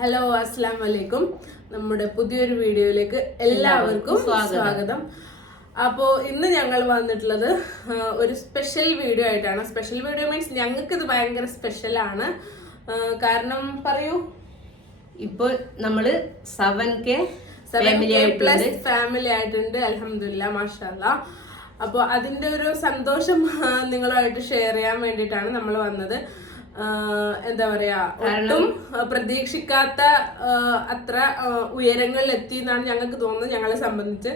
Hello അസ്സാം വലൈക്കും നമ്മുടെ പുതിയൊരു വീഡിയോയിലേക്ക് എല്ലാവർക്കും സ്വാഗതം. അപ്പോ ഇന്ന് ഞങ്ങൾ വന്നിട്ടുള്ളത് ഒരു സ്പെഷ്യൽ വീഡിയോ ആയിട്ടാണ്. സ്പെഷ്യൽ വീഡിയോ മീൻസ് ഞങ്ങൾക്ക് ഇത് ഭയങ്കര സ്പെഷ്യൽ ആണ്. കാരണം പറയൂ. ഇപ്പൊ നമ്മൾ seven K family plus family ആയിട്ടുണ്ട്. അലഹമില്ല മാഷല്ല അപ്പോൾ അതിന്റെ ഒരു സന്തോഷം നിങ്ങളുമായിട്ട് ഷെയർ ചെയ്യാൻ വേണ്ടിയിട്ടാണ് നമ്മൾ വന്നത്. എന്താ പറയാ ഒട്ടും പ്രതീക്ഷിക്കാത്ത അത്ര ഉയരങ്ങളിൽ എത്തി എന്നാണ് ഞങ്ങൾക്ക് തോന്നുന്നത് ഞങ്ങളെ സംബന്ധിച്ച്.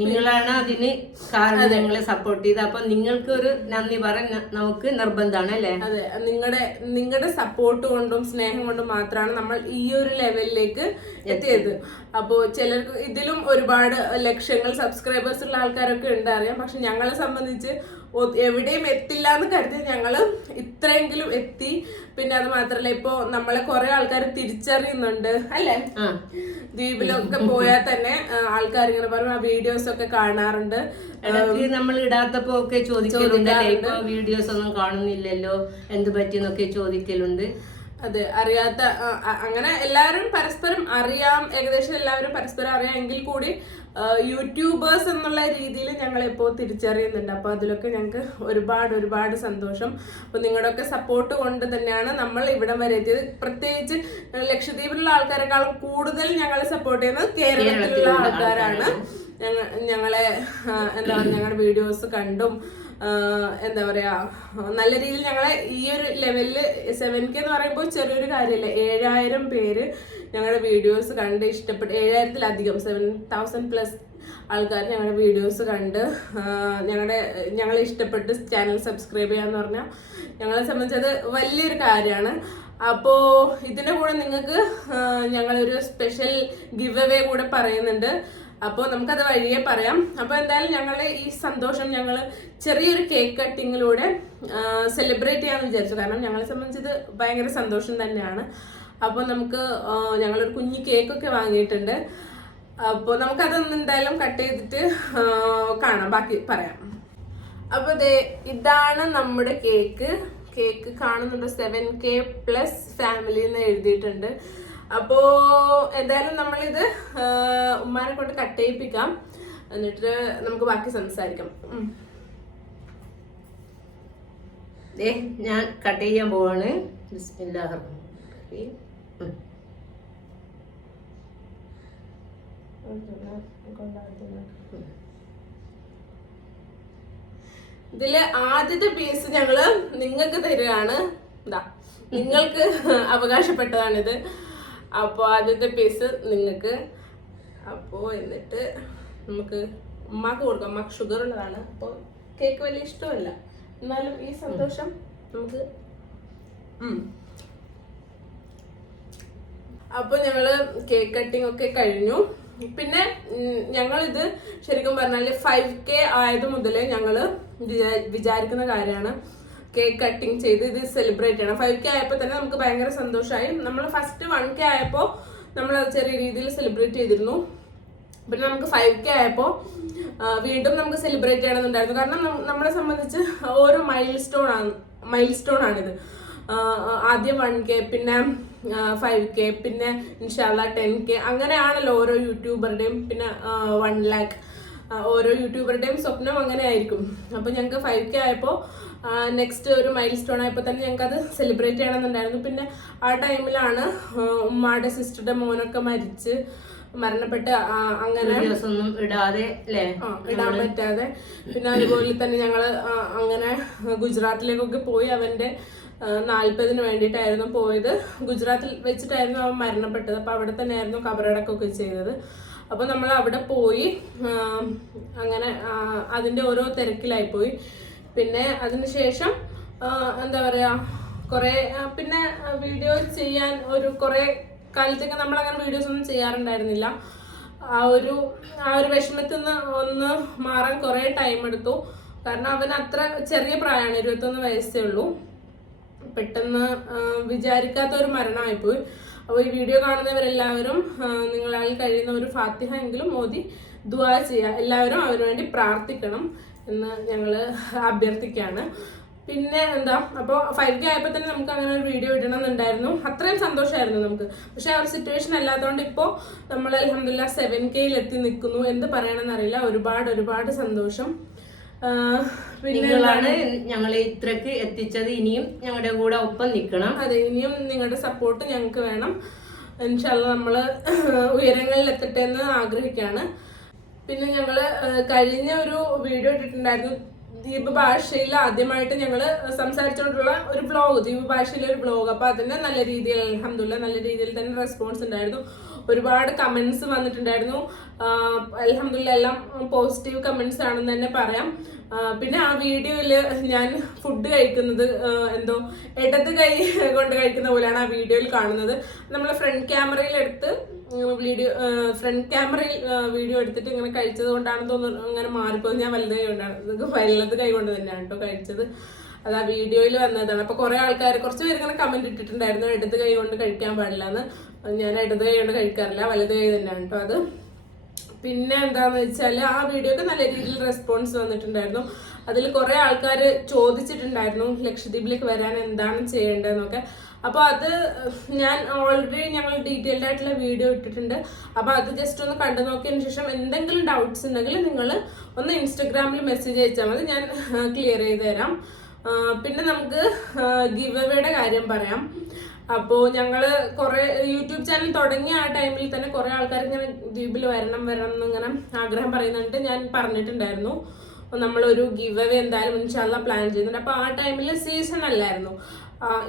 നിങ്ങളാണ് അതിന് കാരണം ഞങ്ങളെ സപ്പോർട്ട് ചെയ്ത് അപ്പൊ നിങ്ങൾക്ക് ഒരു നന്ദി പറയാൻ നമുക്ക് നിർബന്ധമാണ് അല്ലേ? അതെ. നിങ്ങളുടെ നിങ്ങളുടെ സപ്പോർട്ട് കൊണ്ടും സ്നേഹം കൊണ്ടും മാത്രമാണ് നമ്മൾ ഈ ഒരു ലെവലിലേക്ക് എത്തിയത്. അപ്പോൾ ചിലർക്ക് ഇതിലും ഒരുപാട് ലക്ഷങ്ങൾ സബ്സ്ക്രൈബേഴ്സ് ഉള്ള ആൾക്കാരൊക്കെ ഉണ്ട് അറിയാം. പക്ഷെ ഞങ്ങളെ സംബന്ധിച്ച് എവിടെയും എത്തില്ല എന്ന് കരുതി ഞങ്ങൾ ഇത്രയെങ്കിലും എത്തി. പിന്നെ അത് മാത്രല്ല ഇപ്പോ നമ്മളെ കുറെ ആൾക്കാർ തിരിച്ചറിയുന്നുണ്ട് അല്ലേ? ദ്വീപിലൊക്കെ പോയാൽ തന്നെ ആൾക്കാർ ഇങ്ങനെ പറയും ആ വീഡിയോസ് ഒക്കെ കാണാറുണ്ട് നമ്മൾ ഇടാത്തപ്പോ ഒക്കെ ചോദിക്കലുണ്ട് വീഡിയോസ് ഒന്നും കാണുന്നില്ലല്ലോ എന്ത് പറ്റിയെന്നൊക്കെ ചോദിക്കലുണ്ട്. അതെ അറിയാത്ത അങ്ങനെ എല്ലാവരും പരസ്പരം അറിയാം ഏകദേശം എല്ലാവരും പരസ്പരം അറിയാം എങ്കിൽ കൂടി യൂട്യൂബേഴ്സ് എന്നുള്ള രീതിയിൽ ഞങ്ങൾ ഇപ്പോൾ തിരിച്ചറിയുന്നുണ്ട്. അപ്പോൾ അതിലൊക്കെ ഞങ്ങൾക്ക് ഒരുപാട് ഒരുപാട് സന്തോഷം. അപ്പോൾ നിങ്ങളുടെയൊക്കെ സപ്പോർട്ട് കൊണ്ട് തന്നെയാണ് നമ്മൾ ഇവിടം വരെ എത്തിയത്. പ്രത്യേകിച്ച് ലക്ഷദ്വീപിലുള്ള ആൾക്കാരെക്കാളും കൂടുതൽ ഞങ്ങളെ സപ്പോർട്ട് ചെയ്യുന്നത് കേരളത്തിലുള്ള ആൾക്കാരാണ്. ഞങ്ങൾ ഞങ്ങളെ എന്താ പറയുക ഞങ്ങളുടെ വീഡിയോസ് കണ്ടും എന്താ പറയാ നല്ല രീതിയിൽ ഞങ്ങളെ ഈ ഒരു ലെവലിൽ സെവൻ കെ എന്ന് പറയുമ്പോൾ ചെറിയൊരു കാര്യമില്ല. ഏഴായിരം പേര് ഞങ്ങളുടെ വീഡിയോസ് കണ്ട് ഇഷ്ടപ്പെട്ട് ഏഴായിരത്തിലധികം സെവൻ തൗസൻഡ് പ്ലസ് ആൾക്കാർ ഞങ്ങളുടെ വീഡിയോസ് കണ്ട് ഞങ്ങളുടെ ഞങ്ങളെ ഇഷ്ടപ്പെട്ട് ചാനൽ സബ്സ്ക്രൈബ് ചെയ്യാന്ന് പറഞ്ഞാൽ ഞങ്ങളെ സംബന്ധിച്ചത് വലിയൊരു കാര്യമാണ്. അപ്പോൾ ഇതിന്റെ കൂടെ നിങ്ങൾക്ക് ഞങ്ങളൊരു സ്പെഷ്യൽ ഗിവ് അവേ കൂടെ പറയുന്നുണ്ട്. അപ്പോൾ നമുക്കത് വഴിയെ പറയാം. അപ്പോൾ എന്തായാലും ഞങ്ങളുടെ ഈ സന്തോഷം ഞങ്ങൾ ചെറിയൊരു കേക്ക് കട്ടിങ്ങിലൂടെ സെലിബ്രേറ്റ് ചെയ്യാമെന്ന് വിചാരിച്ചു. കാരണം ഞങ്ങളെ സംബന്ധിച്ച് ഭയങ്കര സന്തോഷം തന്നെയാണ്. അപ്പോൾ നമുക്ക് ഞങ്ങളൊരു കുഞ്ഞു കേക്കൊക്കെ വാങ്ങിയിട്ടുണ്ട്. അപ്പോൾ നമുക്കതൊന്ന് എന്തായാലും കട്ട് ചെയ്തിട്ട് കാണാം. ബാക്കി പറയാം. അപ്പോൾ ദേ ഇതാണ് നമ്മുടെ കേക്ക് കേക്ക് കാണുന്നുണ്ട്. സെവൻ കെ പ്ലസ് ഫാമിലി എന്ന് എഴുതിയിട്ടുണ്ട്. അപ്പോ എന്തായാലും നമ്മളിത് ഉമ്മാനെ കൊണ്ട് കട്ട് ചെയ്യിപ്പിക്കാം. എന്നിട്ട് നമുക്ക് ബാക്കി സംസാരിക്കാം. ഞാൻ കട്ട് ചെയ്യാൻ പോവാണ്. ഇതിൽ ആദ്യത്തെ പീസ് ഞങ്ങൾ നിങ്ങൾക്ക് തരികയാണ്. ഇതാ നിങ്ങൾക്ക് അവകാശപ്പെട്ടതാണിത്. അപ്പോൾ ആദ്യത്തെ പീസ് നിങ്ങൾക്ക് അപ്പോൾ എന്നിട്ട് നമുക്ക് ഉമ്മാക്ക് കൊടുക്കാം. ഉമ്മാക്ക് ഷുഗർ ഉള്ളതാണ്. അപ്പോൾ കേക്ക് വലിയ ഇഷ്ടമല്ല. എന്നാലും ഈ സന്തോഷം നമുക്ക് അപ്പോൾ അപ്പൊ ഞങ്ങൾ കേക്ക് കട്ടിംഗ് ഒക്കെ കഴിഞ്ഞു. പിന്നെ ഞങ്ങൾ ഞങ്ങളിത് ശരിക്കും പറഞ്ഞാൽ ഫൈവ് കെ ആയത് മുതലേ ഞങ്ങൾ വിചാരിക്കുന്ന കാര്യമാണ്. കേക്ക് കട്ടിങ് ചെയ്ത് ഇത് സെലിബ്രേറ്റ് ചെയ്യണം. ഫൈവ് കെ ആയപ്പോൾ തന്നെ നമുക്ക് ഭയങ്കര സന്തോഷമായി നമ്മൾ ഫസ്റ്റ് വൺ കെ ആയപ്പോൾ നമ്മൾ ചെറിയ രീതിയിൽ സെലിബ്രേറ്റ് ചെയ്തിരുന്നു. പിന്നെ നമുക്ക് ഫൈവ് കെ ആയപ്പോൾ വീണ്ടും നമുക്ക് സെലിബ്രേറ്റ് ചെയ്യണമെന്നുണ്ടായിരുന്നു. കാരണം നമ്മളെ സംബന്ധിച്ച് ഓരോ മൈൽ സ്റ്റോൺ ആണ് മൈൽ സ്റ്റോൺ ആണിത് ആദ്യം വൺ കെ പിന്നെ ഫൈവ് കെ പിന്നെ ഇൻഷാല്ല ടെൻ കെ അങ്ങനെയാണല്ലോ ഓരോ യൂട്യൂബറുടെയും പിന്നെ വൺ ലാക്ക് ഓരോ യൂട്യൂബറുടെയും സ്വപ്നം അങ്ങനെ ആയിരിക്കും അപ്പോൾ ഞങ്ങൾക്ക് ഫൈവ് കെ ആയപ്പോൾ നെക്സ്റ്റ് ഒരു മൈൽ സ്റ്റോൺ ആയപ്പോൾ തന്നെ ഞങ്ങൾക്ക് അത് സെലിബ്രേറ്റ് ചെയ്യണമെന്നുണ്ടായിരുന്നു. പിന്നെ ആ ടൈമിലാണ് ഉമ്മയുടെ സിസ്റ്ററുടെ മോനൊക്കെ മരിച്ച് മരണപ്പെട്ട് അങ്ങനെ ഇടാതെ ഇടാൻ പറ്റാതെ. പിന്നെ അതുപോലെ തന്നെ ഞങ്ങൾ അങ്ങനെ ഗുജറാത്തിലേക്കൊക്കെ പോയി അവന്റെ നാൽപ്പതിന് വേണ്ടിയിട്ടായിരുന്നു പോയത്. ഗുജറാത്തിൽ വെച്ചിട്ടായിരുന്നു അവൻ മരണപ്പെട്ടത്. അപ്പൊ അവിടെ തന്നെയായിരുന്നു കബറടക്കമൊക്കെ ചെയ്തത്. അപ്പൊ നമ്മൾ അവിടെ പോയി അങ്ങനെ അതിന്റെ അതിന്റെ ഓരോ തിരക്കിലായി പോയി പിന്നെ അതിനുശേഷം എന്താ പറയുക കുറേ പിന്നെ വീഡിയോ ചെയ്യാൻ ഒരു കുറേ കാലത്തേക്ക് നമ്മൾ അങ്ങനെ വീഡിയോസ് ഒന്നും ചെയ്യാറുണ്ടായിരുന്നില്ല. ആ ഒരു ആ ഒരു വിഷമത്തിൽ നിന്ന് ഒന്ന് മാറാൻ കുറേ ടൈം എടുത്തു. കാരണം അവൻ അത്ര ചെറിയ പ്രായമാണ് ഇരുപത്തൊന്ന് വയസ്സേ ഉള്ളൂ. പെട്ടെന്ന് വിചാരിക്കാത്ത ഒരു മരണമായിപ്പോയി. അപ്പോൾ ഈ വീഡിയോ കാണുന്നവരെല്ലാവരും നിങ്ങളാൽ കഴിയുന്ന ഒരു ഫാത്തിഹ എങ്കിലും മോദി ദുവാ ചെയ്യുക എല്ലാവരും അവന് വേണ്ടി പ്രാർത്ഥിക്കണം. എന്ന് ഞങ്ങൾ അഭ്യർത്ഥിക്കുകയാണ് പിന്നെ എന്താ അപ്പോൾ ഫൈവ് കെ ആയപ്പോൾ തന്നെ നമുക്ക് അങ്ങനെ ഒരു വീഡിയോ ഇടണം എന്നുണ്ടായിരുന്നു അത്രയും സന്തോഷമായിരുന്നു നമുക്ക്. പക്ഷേ ആ ഒരു സിറ്റുവേഷൻ അല്ലാത്തതുകൊണ്ട് ഇപ്പോൾ നമ്മൾ അലഹമില്ല സെവൻ കെയിൽ എത്തി നിൽക്കുന്നു. എന്ത് പറയണമെന്ന് അറിയില്ല. ഒരുപാട് ഒരുപാട് സന്തോഷം. നിങ്ങളാണ് ഞങ്ങളെ ഇത്രക്ക് എത്തിച്ചത്. ഇനിയും ഞങ്ങളുടെ കൂടെ ഒപ്പം നിൽക്കണം. അതെ ഇനിയും നിങ്ങളുടെ സപ്പോർട്ട് ഞങ്ങൾക്ക് വേണം. ഇൻഷാല്ല നമ്മൾ ഉയരങ്ങളിൽ എത്തട്ടെ എന്ന് ആഗ്രഹിക്കുകയാണ് പിന്നെ ഞങ്ങൾ കഴിഞ്ഞ ഒരു വീഡിയോ ഇട്ടിട്ടുണ്ടായിരുന്നു. ദ്വീപ് ഭാഷയിൽ ആദ്യമായിട്ട് ഞങ്ങൾ സംസാരിച്ചുകൊണ്ടുള്ള ഒരു ബ്ലോഗ് ദ്വീപ് ഭാഷയിലെ ഒരു ബ്ലോഗ് അപ്പോൾ അതിന് നല്ല രീതിയിൽ അലഹമില്ല നല്ല രീതിയിൽ തന്നെ റെസ്പോൺസ് ഉണ്ടായിരുന്നു. ഒരുപാട് കമന്റ്സ് വന്നിട്ടുണ്ടായിരുന്നു. അലഹമില്ല എല്ലാം പോസിറ്റീവ് കമന്റ്സ് ആണെന്ന് തന്നെ പറയാം. പിന്നെ ആ വീഡിയോയിൽ ഞാൻ ഫുഡ് കഴിക്കുന്നത് എന്തോ ഇടത് കൈ കൊണ്ട് കഴിക്കുന്ന പോലെയാണ് ആ വീഡിയോയിൽ കാണുന്നത്. നമ്മൾ ഫ്രണ്ട് ക്യാമറയിൽ എടുത്ത് വീഡിയോ ഫ്രണ്ട് ക്യാമറയിൽ വീഡിയോ എടുത്തിട്ട് ഇങ്ങനെ കഴിച്ചത് കൊണ്ടാണ് തോന്നുന്നു. അങ്ങനെ മാറിപ്പോയത് ഞാൻ വലുത് കൈ കൊണ്ടാണ് വലത് കൈ കൊണ്ട് തന്നെയാണ് കേട്ടോ കഴിച്ചത്. അത് ആ വീഡിയോയിൽ വന്നതാണ്. അപ്പൊ കുറെ ആൾക്കാർ കുറച്ച് പേര് ഇങ്ങനെ ഇട്ടിട്ടുണ്ടായിരുന്നു. ഇടത് കൈ കൊണ്ട് കഴിക്കാൻ പാടില്ല എന്ന് ഞാൻ ഇടത് കൈ കൊണ്ട് കഴിക്കാറില്ല വലത് കൈ തന്നെയാണ് കേട്ടോ അത്. പിന്നെ എന്താന്ന് വെച്ചാൽ ആ വീഡിയോക്ക് നല്ല രീതിയിൽ റെസ്പോൺസ് വന്നിട്ടുണ്ടായിരുന്നു. അതിൽ കുറെ ആൾക്കാർ ചോദിച്ചിട്ടുണ്ടായിരുന്നു ലക്ഷദ്വീപിലേക്ക് വരാൻ എന്താണ് ചെയ്യേണ്ടതെന്നൊക്കെ. അപ്പോൾ അത് ഞാൻ ഓൾറെഡി ഞങ്ങൾ ഡീറ്റെയിൽഡ് ആയിട്ടുള്ള വീഡിയോ ഇട്ടിട്ടുണ്ട്. അപ്പോൾ അത് ജസ്റ്റ് ഒന്ന് കണ്ടു നോക്കിയതിന് ശേഷം എന്തെങ്കിലും ഡൗട്ട്സ് ഉണ്ടെങ്കിൽ നിങ്ങൾ ഒന്ന് ഇൻസ്റ്റഗ്രാമിൽ മെസ്സേജ് അയച്ചാൽ മതി. ഞാൻ ക്ലിയർ ചെയ്ത് തരാം. പിന്നെ നമുക്ക് ഗിവ് അവേയുടെ കാര്യം പറയാം. അപ്പോൾ ഞങ്ങൾ കുറേ യൂട്യൂബ് ചാനൽ തുടങ്ങിയ ആ ടൈമിൽ തന്നെ കുറേ ആൾക്കാർ ഇങ്ങനെ ദ്വീപിൽ വരണം വരണം എന്നിങ്ങനെ ആഗ്രഹം പറയുന്നുണ്ട്. ഞാൻ പറഞ്ഞിട്ടുണ്ടായിരുന്നു. നമ്മളൊരു ഗിവ് അവേ എന്തായാലും ഇൻഷാല്ല പ്ലാൻ ചെയ്യുന്നുണ്ട്. അപ്പോൾ ആ ടൈമിൽ സീസൺ അല്ലായിരുന്നു.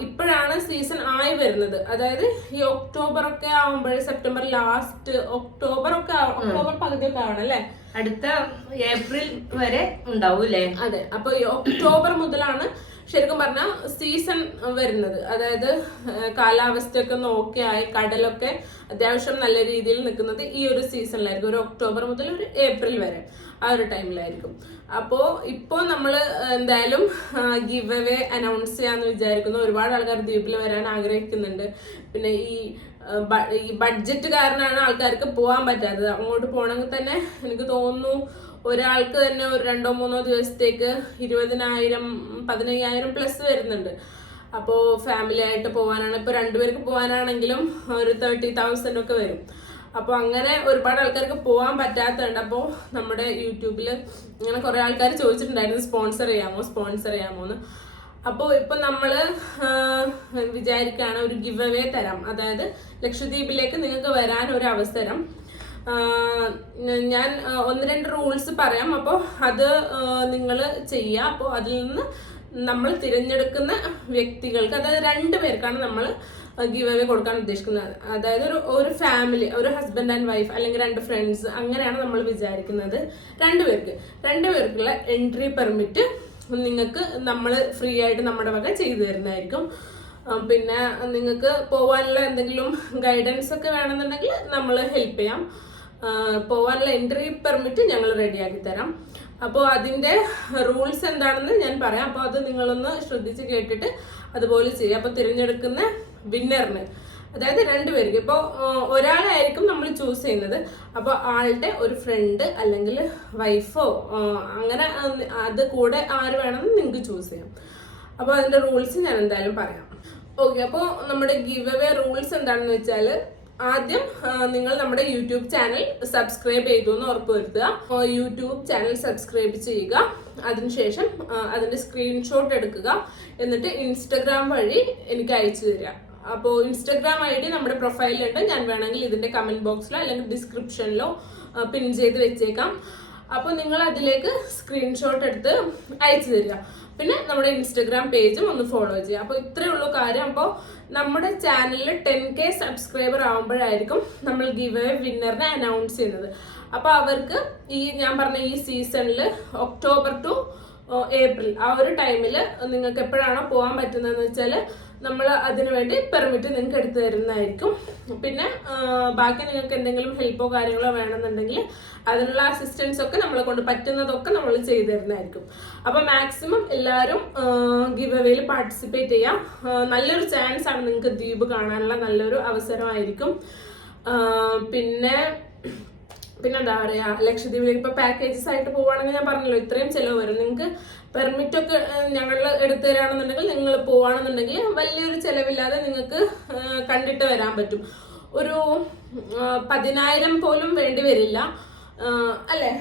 ഇപ്പോഴാണ് സീസൺ ആയി വരുന്നത്. അതായത് ഈ ഒക്ടോബർ ഒക്കെ ആവുമ്പോഴേ സെപ്റ്റംബർ ലാസ്റ്റ് ഒക്ടോബർ ഒക്കെ ഒക്ടോബർ പകുതിയൊക്കെ ആവണം അല്ലേ? അടുത്ത ഏപ്രിൽ വരെ ഉണ്ടാവും അല്ലേ അതെ അപ്പൊ ഒക്ടോബർ മുതലാണ് ശരിക്കും പറഞ്ഞാൽ സീസൺ വരുന്നത്. അതായത് കാലാവസ്ഥയൊക്കെ നോക്കിയായി ആയി കടലൊക്കെ അത്യാവശ്യം നല്ല രീതിയിൽ നിൽക്കുന്നത് ഈ ഒരു സീസണിലായിരിക്കും. ഒരു ഒക്ടോബർ മുതൽ ഒരു ഏപ്രിൽ വരെ ആ ഒരു ടൈമിലായിരിക്കും. അപ്പോൾ ഇപ്പോൾ നമ്മൾ എന്തായാലും ഗിവ് അവേ അനൗൺസ് ചെയ്യാമെന്ന് വിചാരിക്കുന്നു. ഒരുപാട് ആൾക്കാർ ദ്വീപിൽ വരാൻ ആഗ്രഹിക്കുന്നുണ്ട്. പിന്നെ ഈ ഈ ബഡ്ജറ്റ് കാരണമാണ് ആൾക്കാർക്ക് പോകാൻ പറ്റാത്തത്. അങ്ങോട്ട് പോകണമെങ്കിൽ തന്നെ എനിക്ക് തോന്നുന്നു ഒരാൾക്ക് തന്നെ ഒരു രണ്ടോ മൂന്നോ ദിവസത്തേക്ക് ഇരുപതിനായിരം പതിനയ്യായിരം പ്ലസ് വരുന്നുണ്ട്. അപ്പോൾ ഫാമിലി ആയിട്ട് പോകാനാണ് ഇപ്പോൾ രണ്ടുപേർക്ക് പോകാനാണെങ്കിലും ഒരു തേർട്ടി തൗസൻഡ് ഒക്കെ വരും. അപ്പോൾ അങ്ങനെ ഒരുപാട് ആൾക്കാർക്ക് പോകാൻ പറ്റാത്തതുണ്ട്. അപ്പോൾ നമ്മുടെ യൂട്യൂബിൽ ഇങ്ങനെ കുറേ ആൾക്കാർ ചോദിച്ചിട്ടുണ്ടായിരുന്നു സ്പോൺസർ ചെയ്യാമോ? സ്പോൺസർ ചെയ്യാമോ? എന്ന്. അപ്പോൾ ഇപ്പൊ നമ്മൾ വിചാരിക്കുകയാണ് ഒരു ഗിവ് അവേ തരാം. അതായത് ലക്ഷദ്വീപിലേക്ക് നിങ്ങൾക്ക് വരാൻ ഒരു അവസരം. ഞാൻ ഒന്ന് രണ്ട് റൂൾസ് പറയാം. അപ്പോൾ അത് നിങ്ങൾ ചെയ്യുക അപ്പോൾ അതിൽ നിന്ന് നമ്മൾ തിരഞ്ഞെടുക്കുന്ന വ്യക്തികൾക്ക് അതായത് രണ്ട് പേർക്കാണ് നമ്മൾ ഗിവ് അവേ കൊടുക്കാൻ ഉദ്ദേശിക്കുന്നത്. അതായത് ഒരു ഒരു ഫാമിലി ഒരു ഹസ്ബൻഡ് ആൻഡ് വൈഫ് അല്ലെങ്കിൽ രണ്ട് ഫ്രണ്ട്സ് അങ്ങനെയാണ് നമ്മൾ വിചാരിക്കുന്നത്. രണ്ട് പേർക്കുള്ള എൻട്രി പെർമിറ്റ് നിങ്ങൾക്ക് നമ്മൾ ഫ്രീ ആയിട്ട് നമ്മുടെ വക ചെയ്തു തരുന്നതായിരിക്കും. പിന്നെ നിങ്ങൾക്ക് പോകാനുള്ള എന്തെങ്കിലും ഗൈഡൻസ് ഒക്കെ വേണമെന്നുണ്ടെങ്കിൽ നമ്മൾ ഹെൽപ്പ് ചെയ്യാം. പോകാനുള്ള എൻട്രി പെർമിറ്റ് ഞങ്ങൾ റെഡിയാക്കി തരാം. അപ്പോൾ അതിന്റെ റൂൾസ് എന്താണെന്ന് ഞാൻ പറയാം. അപ്പോൾ അത് നിങ്ങളൊന്ന് ശ്രദ്ധിച്ച് കേട്ടിട്ട് അതുപോലെ ചെയ്യാം. അപ്പോൾ തിരഞ്ഞെടുക്കുന്ന വിന്നറിന് അതായത് രണ്ടുപേർക്ക്. ഇപ്പോൾ ഒരാളായിരിക്കും നമ്മൾ ചൂസ് ചെയ്യുന്നത്. അപ്പോൾ ആളുടെ ഒരു ഫ്രണ്ട് അല്ലെങ്കിൽ വൈഫോ അങ്ങനെ അത് കൂടെ ആര് വേണമെന്ന് നിങ്ങൾക്ക് ചൂസ് ചെയ്യാം. അപ്പോൾ അതിന്റെ റൂൾസ് ഞാൻ എന്തായാലും പറയാം. ഓക്കെ അപ്പോൾ നമ്മുടെ ഗിവ് അവേ റൂൾസ് എന്താണെന്ന് വെച്ചാൽ ആദ്യം നിങ്ങൾ നമ്മുടെ യൂട്യൂബ് ചാനൽ സബ്സ്ക്രൈബ് ചെയ്തു എന്ന് ഉറപ്പുവരുത്തുക യൂട്യൂബ് ചാനൽ സബ്സ്ക്രൈബ് ചെയ്യുക. അതിനുശേഷം അതിന്റെ സ്ക്രീൻഷോട്ട് എടുക്കുക. എന്നിട്ട് ഇൻസ്റ്റഗ്രാം വഴി എനിക്ക് അയച്ചു തരിക. അപ്പോൾ ഇൻസ്റ്റഗ്രാം ഐ ഡി നമ്മുടെ പ്രൊഫൈലിലുണ്ട്. ഞാൻ വേണമെങ്കിൽ ഇതിന്റെ കമന്റ് ബോക്സിലോ അല്ലെങ്കിൽ ഡിസ്ക്രിപ്ഷനിലോ പിൻ ചെയ്ത് വെച്ചേക്കാം. അപ്പോൾ നിങ്ങൾ അതിലേക്ക് സ്ക്രീൻഷോട്ട് എടുത്ത് അയച്ചു തരിക. പിന്നെ നമ്മുടെ ഇൻസ്റ്റഗ്രാം പേജും ഒന്ന് ഫോളോ ചെയ്യുക. അപ്പോൾ ഇത്രയേ ഉള്ളൂ കാര്യം. അപ്പോൾ നമ്മുടെ ചാനലിൽ ടെൻ കെ സബ്സ്ക്രൈബർ ആകുമ്പോഴായിരിക്കും നമ്മൾ ഗിവ് എ വിന്നറിനെ അനൗൺസ് ചെയ്യുന്നത്. അപ്പോൾ അവർക്ക് ഈ ഞാൻ പറഞ്ഞ ഈ സീസണിൽ ഒക്ടോബർ ടു ഏപ്രിൽ ആ ഒരു ടൈമിൽ നിങ്ങൾക്ക് എപ്പോഴാണോ പോകാൻ പറ്റുന്നതെന്ന് വെച്ചാൽ നമ്മൾ അതിനു വേണ്ടി പെർമിറ്റ് നിങ്ങൾക്ക് എടുത്തു തരുന്നതായിരിക്കും. പിന്നെ ബാക്കി നിങ്ങൾക്ക് എന്തെങ്കിലും ഹെൽപ്പോ കാര്യങ്ങളോ വേണമെന്നുണ്ടെങ്കിൽ അതിനുള്ള അസിസ്റ്റൻസ് ഒക്കെ നമ്മളെ കൊണ്ട് പറ്റുന്നതൊക്കെ നമ്മൾ ചെയ്തു തരുന്നതായിരിക്കും. അപ്പൊ മാക്സിമം എല്ലാവരും ഗിവ് അവേയിൽ പാർട്ടിസിപ്പേറ്റ് ചെയ്യാം. നല്ലൊരു ചാൻസ് ആണ് നിങ്ങൾക്ക് ദ്വീപ് കാണാനുള്ള നല്ലൊരു അവസരമായിരിക്കും. പിന്നെ പിന്നെ എന്താ പറയാ ലക്ഷദ്വീപിലേക്ക് ഇപ്പൊ പാക്കേജസ് ആയിട്ട് പോവാണെങ്കിൽ ഞാൻ പറഞ്ഞല്ലോ ഇത്രയും ചെലവ് വരും. നിങ്ങൾക്ക് പെർമിറ്റ് ഒക്കെ ഞങ്ങൾ എടുത്തു തരാണെന്നുണ്ടെങ്കിൽ നിങ്ങൾ പോവാണെന്നുണ്ടെങ്കിൽ വലിയൊരു ചെലവില്ലാതെ നിങ്ങൾക്ക് കണ്ടിട്ട് വരാൻ പറ്റും. ഒരു പതിനായിരം പോലും വേണ്ടി വരില്ല. അല്ലെ?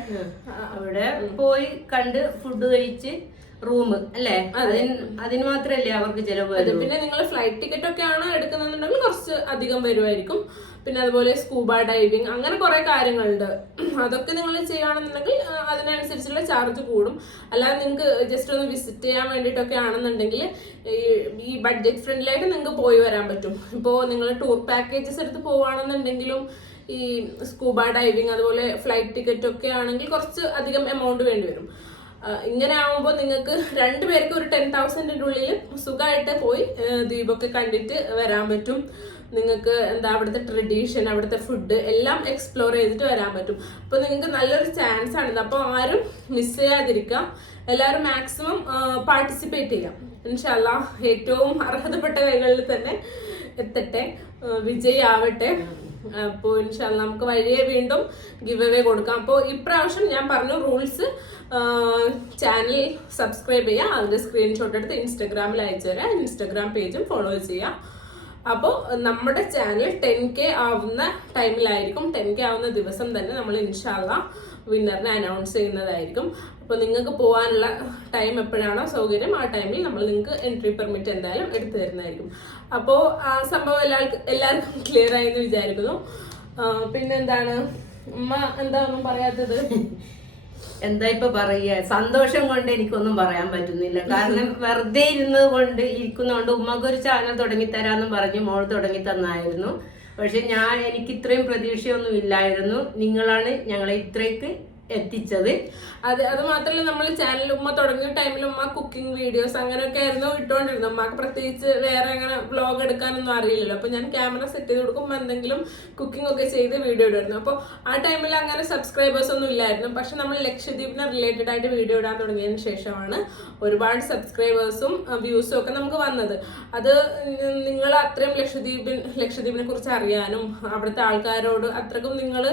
അവിടെ പോയി കണ്ട് ഫുഡ് കഴിച്ച് റൂം അല്ലേ? അതിന് അതിന് മാത്രല്ലേ അവർക്ക് ചെലവ് പിന്നെ നിങ്ങൾ ഫ്ലൈറ്റ് ടിക്കറ്റ് ഒക്കെ ആണ് എടുക്കുന്നുണ്ടെങ്കിൽ കുറച്ച് അധികം വരുമായിരിക്കും പിന്നെ അതുപോലെ സ്കൂബ ഡൈവിങ് അങ്ങനെ കുറെ കാര്യങ്ങളുണ്ട്. അതൊക്കെ നിങ്ങൾ ചെയ്യുകയാണെന്നുണ്ടെങ്കിൽ അതിനനുസരിച്ചുള്ള ചാർജ് കൂടും. അല്ലാതെ നിങ്ങൾക്ക് ജസ്റ്റ് ഒന്ന് വിസിറ്റ് ചെയ്യാൻ വേണ്ടിയിട്ടൊക്കെ ആണെന്നുണ്ടെങ്കിൽ ഈ- ബഡ്ജറ്റ് ഫ്രണ്ട്ലിയായിട്ട് നിങ്ങൾക്ക് പോയി വരാൻ പറ്റും. ഇപ്പോൾ നിങ്ങൾ ടൂർ പാക്കേജസ് എടുത്ത് പോവുകയാണെന്നുണ്ടെങ്കിലും ഈ സ്കൂബ ഡൈവിങ് അതുപോലെ ഫ്ലൈറ്റ് ടിക്കറ്റ് ഒക്കെ ആണെങ്കിൽ കുറച്ച് അധികം എമൗണ്ട് വേണ്ടി വരും. ഇങ്ങനെ ആവുമ്പോൾ നിങ്ങൾക്ക് രണ്ടു പേർക്ക് ഒരു ടെൻ തൗസൻഡിന്റെ ഉള്ളിൽ സുഖമായിട്ട് പോയി ദ്വീപൊക്കെ കണ്ടിട്ട് വരാൻ പറ്റും. നിങ്ങൾക്ക് എന്താ അവിടുത്തെ ട്രഡീഷൻ അവിടുത്തെ ഫുഡ് എല്ലാം എക്സ്പ്ലോർ ചെയ്തിട്ട് വരാൻ പറ്റും. അപ്പോൾ നിങ്ങൾക്ക് നല്ലൊരു ചാൻസ് ആണ് അപ്പോൾ ആരും മിസ് ചെയ്യാതിരിക്കുക എല്ലാവരും മാക്സിമം പാർട്ടിസിപ്പേറ്റ് ചെയ്യാം ഇൻഷല്ല ഏറ്റവും അർഹതപ്പെട്ട കൈകളിൽ തന്നെ എത്തട്ടെ. വിജയാവട്ടെ. അപ്പോൾ ഇൻഷാല്ല നമുക്ക് വഴിയെ വീണ്ടും ഗിവ് അവേ കൊടുക്കാം. അപ്പോൾ ഇപ്രാവശ്യം ഞാൻ പറഞ്ഞു റൂൾസ് ചാനൽ സബ്സ്ക്രൈബ് ചെയ്യുക. അതിന്റെ സ്ക്രീൻഷോട്ട് എടുത്ത് ഇൻസ്റ്റഗ്രാമിൽ അയച്ചു തരാം ഇൻസ്റ്റഗ്രാം പേജും ഫോളോ ചെയ്യുക. അപ്പോൾ നമ്മുടെ ചാനൽ ടെൻ കെ ആവുന്ന ടൈമിലായിരിക്കും ടെൻ കെ ആവുന്ന ദിവസം തന്നെ നമ്മൾ ഇൻഷാല്ല വിന്നറിനെ അനൗൺസ് ചെയ്യുന്നതായിരിക്കും. അപ്പോൾ നിങ്ങൾക്ക് പോകാനുള്ള ടൈം എപ്പോഴാണോ സൗകര്യം ആ ടൈമിൽ നമ്മൾ നിങ്ങൾക്ക് എൻട്രി പെർമിറ്റ് എന്തായാലും എടുത്തു തരുന്നതായിരിക്കും. അപ്പോൾ ആ സംഭവം എല്ലാവർക്കും എല്ലാവർക്കും ക്ലിയർ ആയി എന്ന് വിചാരിക്കുന്നു പിന്നെന്താണ്? ഉമ്മ എന്താ ഒന്നും പറയാത്തത്? എന്താ ഇപ്പൊ പറയുക സന്തോഷം കൊണ്ട് എനിക്കൊന്നും പറയാൻ പറ്റുന്നില്ല. കാരണം വെറുതെ ഇരുന്നത് കൊണ്ട് ഇരിക്കുന്നതുകൊണ്ട് ഉമ്മക്ക് ഒരു ചാനൽ തുടങ്ങി തരാന്ന് പറഞ്ഞ് മോൾ തുടങ്ങി തന്നായിരുന്നു പക്ഷെ ഞാൻ എനിക്ക് ഇത്രയും പ്രതീക്ഷയൊന്നും ഇല്ലായിരുന്നു. നിങ്ങളാണ് ഞങ്ങളെ ഇത്രയ്ക്ക് എത്തിച്ചത്. അത് അത് മാത്രമല്ല നമ്മൾ ചാനൽ ഉമ്മ തുടങ്ങിയ ടൈമിൽ ഉമ്മ കുക്കിംഗ് വീഡിയോസ് അങ്ങനെയൊക്കെ ആയിരുന്നു ഇട്ടുകൊണ്ടിരുന്നത് ഉമ്മക്ക് പ്രത്യേകിച്ച് വേറെ അങ്ങനെ വ്ലോഗ് എടുക്കാനൊന്നും അറിയില്ലല്ലോ. അപ്പൊ ഞാൻ ക്യാമറ സെറ്റ് ചെയ്ത് കൊടുക്കുമ്പോൾ എന്തെങ്കിലും കുക്കിംഗ് ഒക്കെ ചെയ്ത് വീഡിയോ ഇടുമായിരുന്നു. അപ്പോൾ ആ ടൈമിൽ അങ്ങനെ സബ്സ്ക്രൈബേഴ്സ് ഒന്നും ഇല്ലായിരുന്നു. പക്ഷെ നമ്മൾ ലക്ഷദ്വീപിനെ റിലേറ്റഡ് ആയിട്ട് വീഡിയോ ഇടാൻ തുടങ്ങിയതിന് ശേഷമാണ് ഒരുപാട് സബ്സ്ക്രൈബേഴ്സും വ്യൂസും ഒക്കെ നമുക്ക് വന്നത്. അത് നിങ്ങൾ അത്രയും ലക്ഷദ്വീപിൻ ലക്ഷദ്വീപിനെ കുറിച്ച് അറിയാനും അവിടുത്തെ ആൾക്കാരോട് അത്രക്കും നിങ്ങൾ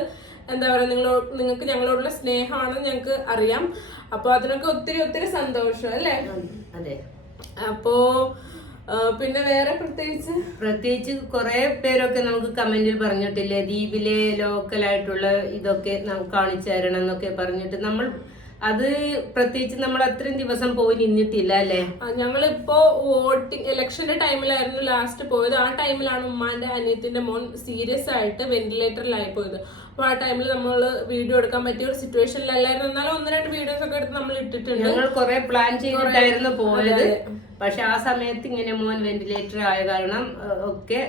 എന്താ പറയുക നിങ്ങളോ നിങ്ങൾക്ക് ഞങ്ങളോടുള്ള സ്നേഹമാണെന്ന് ഞങ്ങൾക്ക് അറിയാം. അപ്പോൾ അതിനൊക്കെ ഒത്തിരി ഒത്തിരി സന്തോഷം അല്ലേ? അതെ. അപ്പോ പിന്നെ വേറെ പ്രത്യേകിച്ച്? പ്രത്യേകിച്ച് കുറെ പേരൊക്കെ നമുക്ക് കമന്റിൽ പറഞ്ഞിട്ടില്ലേ ദ്വീപിലെ ലോക്കലായിട്ടുള്ള ഇതൊക്കെ നമുക്ക് കാണിച്ചു തരണം എന്നൊക്കെ പറഞ്ഞിട്ട് നമ്മൾ അത് പ്രത്യേകിച്ച് നമ്മൾ അത്രയും ദിവസം പോയി നിന്നിട്ടില്ല അല്ലേ? ഞങ്ങളിപ്പോ വോട്ടിംഗ് ഇലക്ഷന്റെ ടൈമിലായിരുന്നു ലാസ്റ്റ് പോയത്. ആ ടൈമിലാണ് ഉമ്മാന്റെ അനിയത്തിന്റെ മോൻ സീരിയസ് ആയിട്ട് വെന്റിലേറ്ററിലായി പോയത്. അപ്പൊ ആ ടൈമിൽ നമ്മൾ വീഡിയോ എടുക്കാൻ പറ്റിയ ഒരു സിറ്റുവേഷനിലല്ലായിരുന്നു എന്നാലും ഒന്ന് രണ്ട് വീഡിയോസ് ഒക്കെ എടുത്ത് നമ്മൾ ഇട്ടിട്ടുണ്ട്. ഞങ്ങൾ കുറെ പ്ലാൻ ചെയ്തിട്ടായിരുന്നു പോയത്. പക്ഷെ ആ സമയത്ത് ഇങ്ങനെ മോൻ വെന്റിലേറ്റർ ആയ കാരണം ഒക്കെ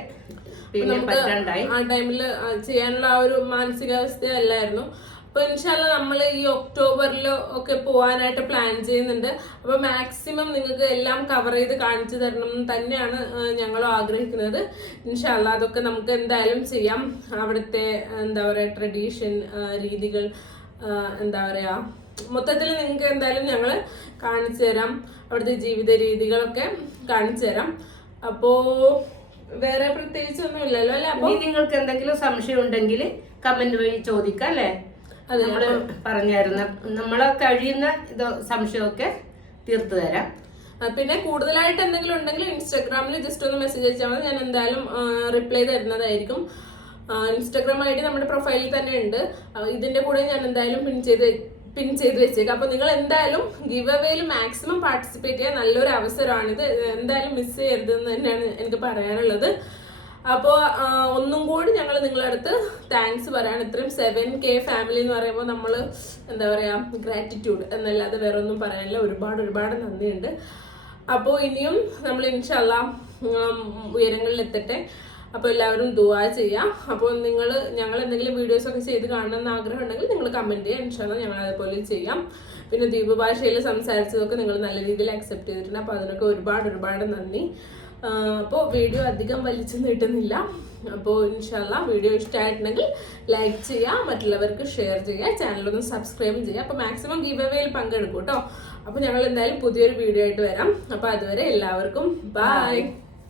പിന്നെ പറ്റാണ്ടായി. ആ ടൈമിൽ ചെയ്യാനുള്ള ആ ഒരു മാനസികാവസ്ഥ അല്ലായിരുന്നു അപ്പൊ ഇൻഷാല്ല നമ്മൾ ഈ ഒക്ടോബറിലോ ഒക്കെ പോകാനായിട്ട് പ്ലാൻ ചെയ്യുന്നുണ്ട്. അപ്പൊ മാക്സിമം നിങ്ങൾക്ക് എല്ലാം കവർ ചെയ്ത് കാണിച്ചു തരണം എന്ന് തന്നെയാണ് ഞങ്ങളും ആഗ്രഹിക്കുന്നത്. ഇൻഷാല്ല അതൊക്കെ നമുക്ക് എന്തായാലും ചെയ്യാം. അവിടുത്തെ എന്താ പറയുക ട്രഡീഷൻ രീതികൾ എന്താ പറയാ മൊത്തത്തിൽ നിങ്ങൾക്ക് എന്തായാലും ഞങ്ങൾ കാണിച്ചു തരാം. അവിടുത്തെ ജീവിത രീതികളൊക്കെ കാണിച്ചു തരാം. അപ്പോ വേറെ പ്രത്യേകിച്ച് ഒന്നും ഇല്ലല്ലോ അല്ലെ അപ്പോൾ നിങ്ങൾക്ക് എന്തെങ്കിലും സംശയം ഉണ്ടെങ്കിൽ കമന്റ് വഴി ചോദിക്കാം അല്ലേ? അതെ, നമ്മൾ പറഞ്ഞായിരുന്നു. നമ്മളെ കഴിയുന്ന ഇത് സംശയമൊക്കെ തീർത്തു തരാം. പിന്നെ കൂടുതലായിട്ട് എന്തെങ്കിലും ഉണ്ടെങ്കിൽ ഇൻസ്റ്റാഗ്രാമിൽ ജസ്റ്റ് ഒന്ന് മെസ്സേജ് അയച്ചാൽ മതി. ഞാൻ എന്തായാലും റിപ്ലൈ തരുന്നതായിരിക്കും. ഇൻസ്റ്റാഗ്രാം ഡി നമ്മുടെ പ്രൊഫൈലിൽ തന്നെ ഉണ്ട്. ഇതിന്റെ കൂടെ ഞാൻ എന്തായാലും പിൻ ചെയ്ത് പിൻ ചെയ്ത് വെച്ചേക്കാം. അപ്പൊ നിങ്ങൾ എന്തായാലും ഗിവ് അവേയിൽ മാക്സിമം പാർട്ടിസിപ്പേറ്റ് ചെയ്യാൻ നല്ലൊരു അവസരമാണിത്. എന്തായാലും മിസ് ചെയ്യരുതെന്ന് തന്നെയാണ് എനിക്ക് പറയാനുള്ളത്. അപ്പോൾ ഒന്നും കൂടി ഞങ്ങൾ നിങ്ങളുടെ അടുത്ത് താങ്ക്സ് പറയാണ്. ഇത്രയും സെവൻ കെ ഫാമിലി എന്ന് പറയുമ്പോൾ നമ്മൾ എന്താ പറയുക ഗ്രാറ്റിറ്റ്യൂഡ് എന്നല്ലാതെ വേറെ ഒന്നും പറയാനില്ല. ഒരുപാട് ഒരുപാട് നന്ദിയുണ്ട്. അപ്പോൾ ഇനിയും നമ്മൾ ഇൻഷല്ല ഉയരങ്ങളിൽ എത്തട്ടെ അപ്പോൾ എല്ലാവരും ദുവാ ചെയ്യാം. അപ്പോൾ നിങ്ങൾ ഞങ്ങൾ എന്തെങ്കിലും വീഡിയോസ് ഒക്കെ ചെയ്ത് കാണണമെന്ന് ആഗ്രഹം ഉണ്ടെങ്കിൽ നിങ്ങൾ കമന്റ് ചെയ്യുക ഇൻഷാല്ല ഞങ്ങൾ അതേപോലെ ചെയ്യാം. പിന്നെ ദ്വീപ് ഭാഷയിൽ സംസാരിച്ചതൊക്കെ നിങ്ങൾ നല്ല രീതിയിൽ അക്സെപ്റ്റ് ചെയ്തിട്ടുണ്ട്. അപ്പോൾ അതിനൊക്കെ ഒരുപാട് ഒരുപാട് നന്ദി. അപ്പോൾ വീഡിയോ അധികം വലിച്ചു നീട്ടുന്നില്ല അപ്പോൾ ഇൻഷാല്ല വീഡിയോ ഇഷ്ടമായിട്ടുണ്ടെങ്കിൽ ലൈക്ക് ചെയ്യുക മറ്റുള്ളവർക്ക് ഷെയർ ചെയ്യുക ചാനലൊന്ന് സബ്സ്ക്രൈബ് ചെയ്യുക. അപ്പോൾ മാക്സിമം ഗീവ് അവേയിൽ പങ്കെടുക്കും കേട്ടോ അപ്പോൾ ഞങ്ങൾ എന്തായാലും പുതിയൊരു വീഡിയോ ആയിട്ട് വരാം. അപ്പോൾ അതുവരെ എല്ലാവർക്കും ബൈ